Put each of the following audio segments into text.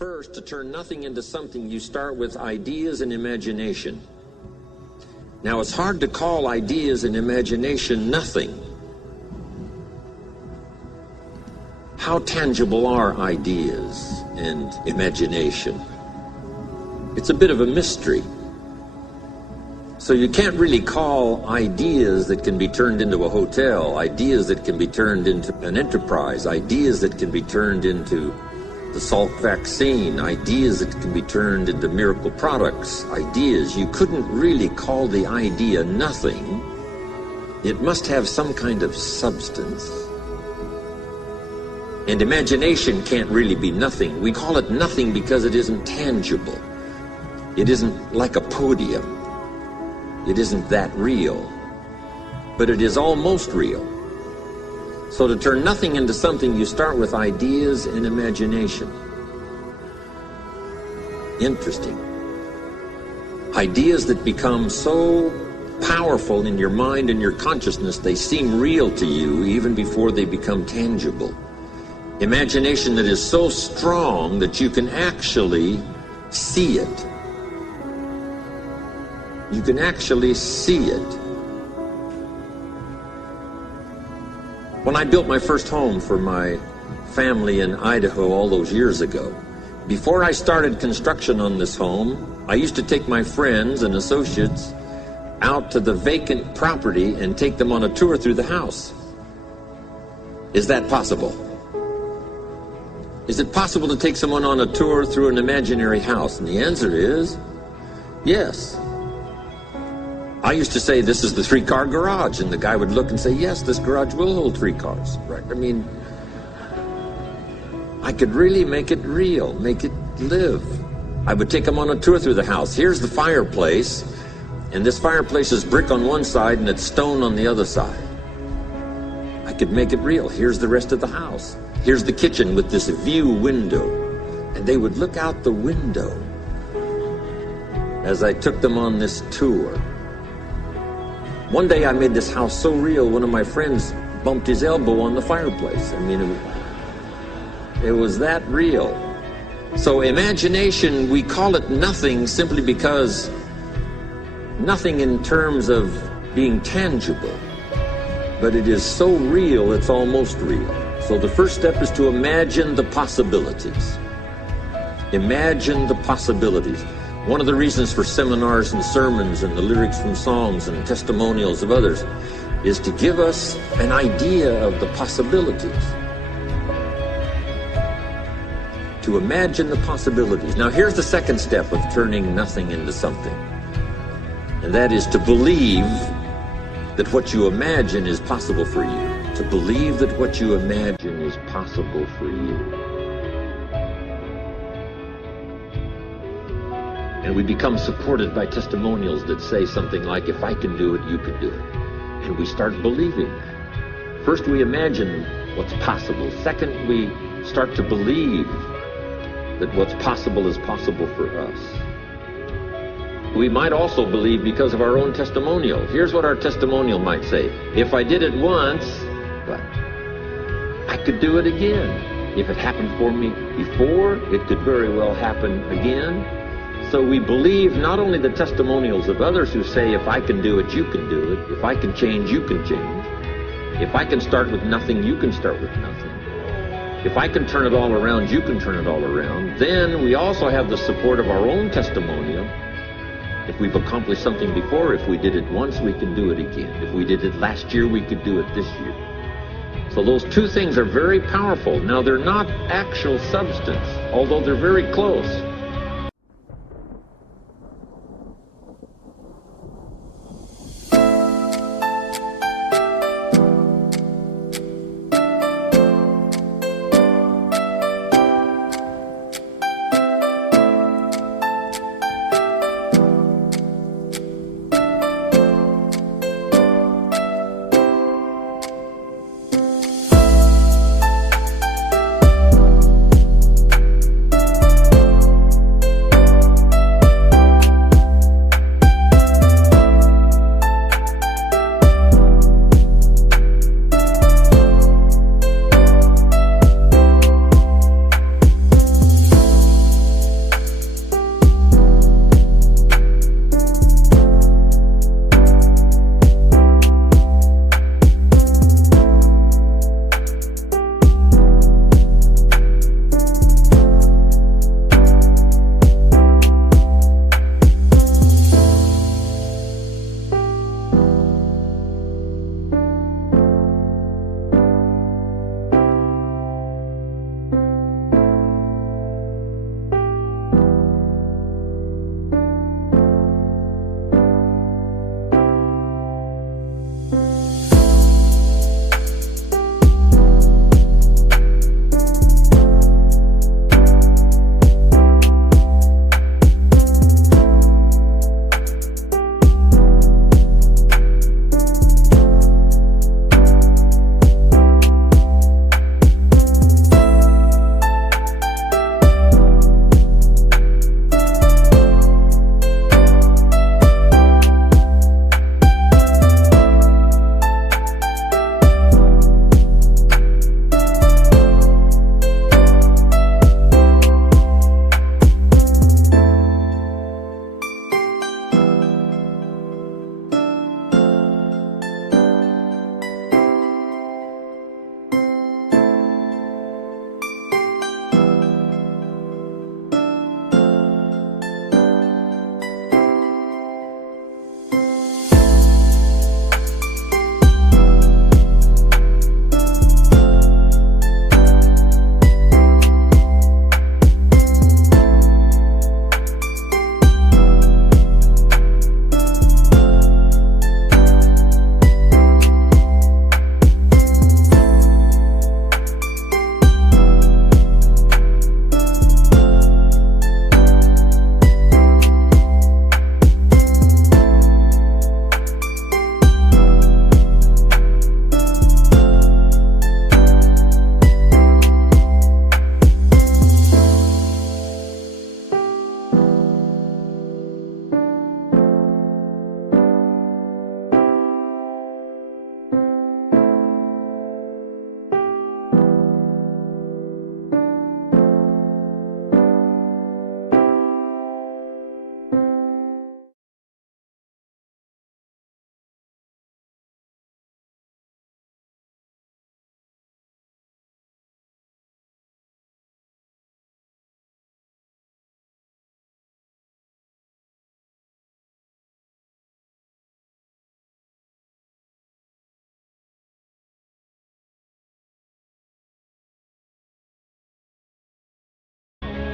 First, to turn nothing into something, you start with ideas and imagination. Now, it's hard to call ideas and imagination nothing. How tangible are ideas and imagination? It's a bit of a mystery. So you can't really call ideas that can be turned into a hotel, ideas that can be turned into an enterprise, ideas that can be turned into the Salk vaccine, ideas that can be turned into miracle products, ideas. You couldn't really call the idea nothing. It must have some kind of substance. And imagination can't really be nothing. We call it nothing because it isn't tangible. It isn't like a podium. It isn't that real, but it is almost real. So to turn nothing into something, you start with ideas and imagination. Interesting. Ideas that become so powerful in your mind and your consciousness, they seem real to you even before they become tangible. Imagination that is so strong that you can actually see it. You can actually see it. When I built my first home for my family in Idaho all those years ago, before I started construction on this home, I used to take my friends and associates out to the vacant property and take them on a tour through the house. Is that possible? Is it possible to take someone on a tour through an imaginary house? And the answer is yes. I used to say, this is the 3-car garage, and the guy would look and say, yes, this garage will hold 3 cars, right? I mean, I could really make it real, make it live. I would take them on a tour through the house. Here's the fireplace, and this fireplace is brick on one side and it's stone on the other side. I could make it real. Here's the rest of the house. Here's the kitchen with this view window, and they would look out the window as I took them on this tour. One day I made this house so real, one of my friends bumped his elbow on the fireplace. I mean, it was that real. So imagination, we call it nothing simply because nothing in terms of being tangible, but it is so real, it's almost real. So the first step is to imagine the possibilities. Imagine the possibilities. One of the reasons for seminars and sermons and the lyrics from songs and testimonials of others is to give us an idea of the possibilities. To imagine the possibilities. Now here's the second step of turning nothing into something. And that is to believe that what you imagine is possible for you. To believe that what you imagine is possible for you. And we become supported by testimonials that say something like, if I can do it, you can do it. And we start believing that. First, we imagine what's possible. Second, we start to believe that what's possible is possible for us. We might also believe because of our own testimonial. Here's what our testimonial might say. If I did it once, what? I could do it again. If it happened for me before, it could very well happen again. So we believe not only the testimonials of others who say, if I can do it, you can do it. If I can change, you can change. If I can start with nothing, you can start with nothing. If I can turn it all around, you can turn it all around. Then we also have the support of our own testimonial. If we've accomplished something before, if we did it once, we can do it again. If we did it last year, we could do it this year. So those two things are very powerful. Now, they're not actual substance, although they're very close.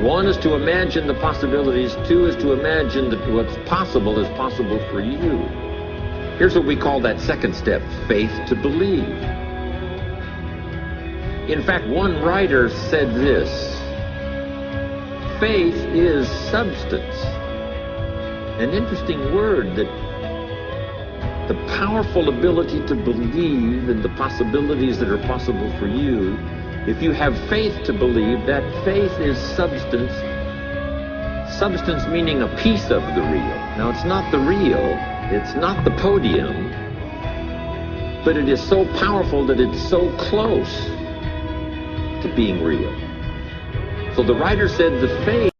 One is to imagine the possibilities. Two is to imagine that what's possible is possible for you. Here's what we call that second step, faith to believe. In fact, one writer said this: faith is substance. An interesting word, that the powerful ability to believe in the possibilities that are possible for you. If you have faith to believe, that faith is substance. Substance meaning a piece of the real. Now, it's not the real, it's not the podium, but it is so powerful that it's so close to being real. So the writer said the faith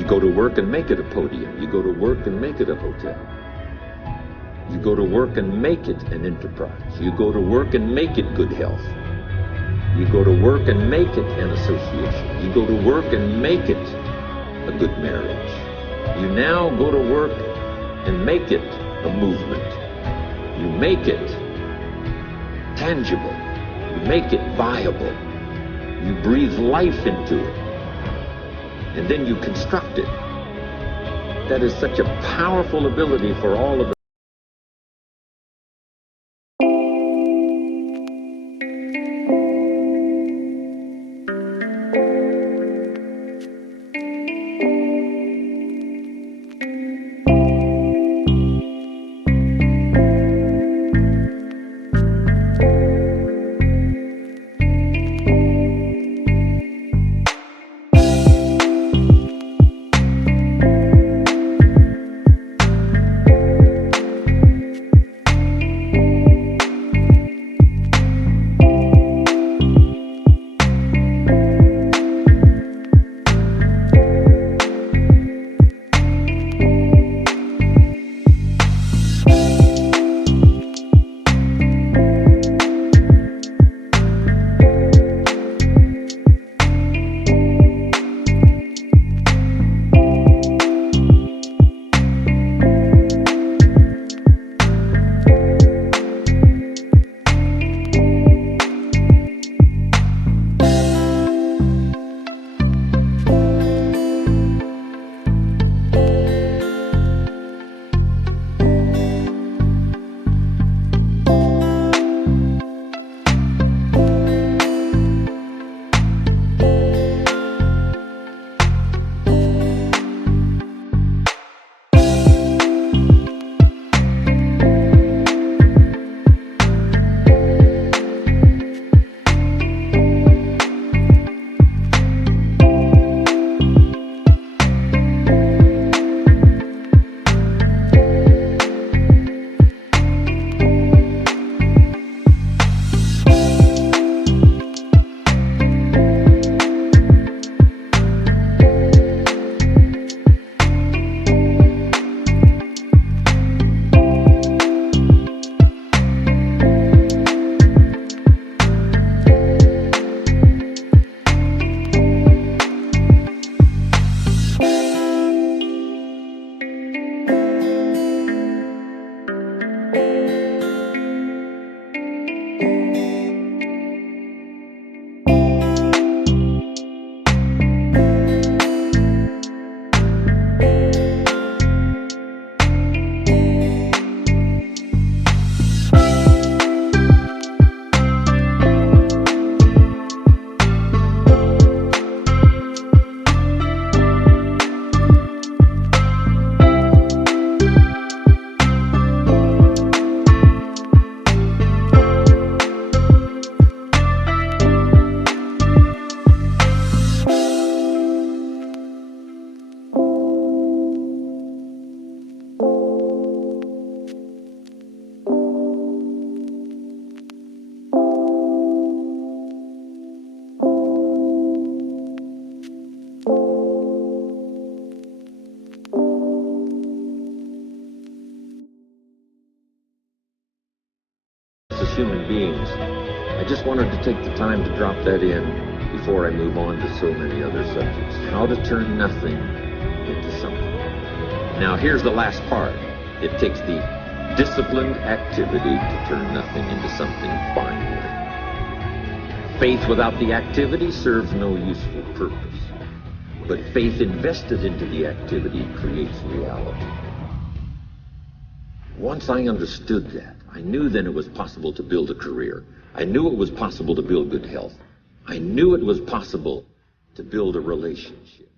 You go to work and make it a podium. You go to work and make it a hotel. You go to work and make it an enterprise. You go to work and make it good health. You go to work and make it an association. You go to work and make it a good marriage. You now go to work and make it a movement. You make it tangible. You make it viable. You breathe life into it. And then you construct it. That is such a powerful ability for all of us. Human beings. I just wanted to take the time to drop that in before I move on to so many other subjects. How to turn nothing into something. Now here's the last part. It takes the disciplined activity to turn nothing into something finally. Faith without the activity serves no useful purpose. But faith invested into the activity creates reality. Once I understood that, I knew then it was possible to build a career. I knew it was possible to build good health. I knew it was possible to build a relationship.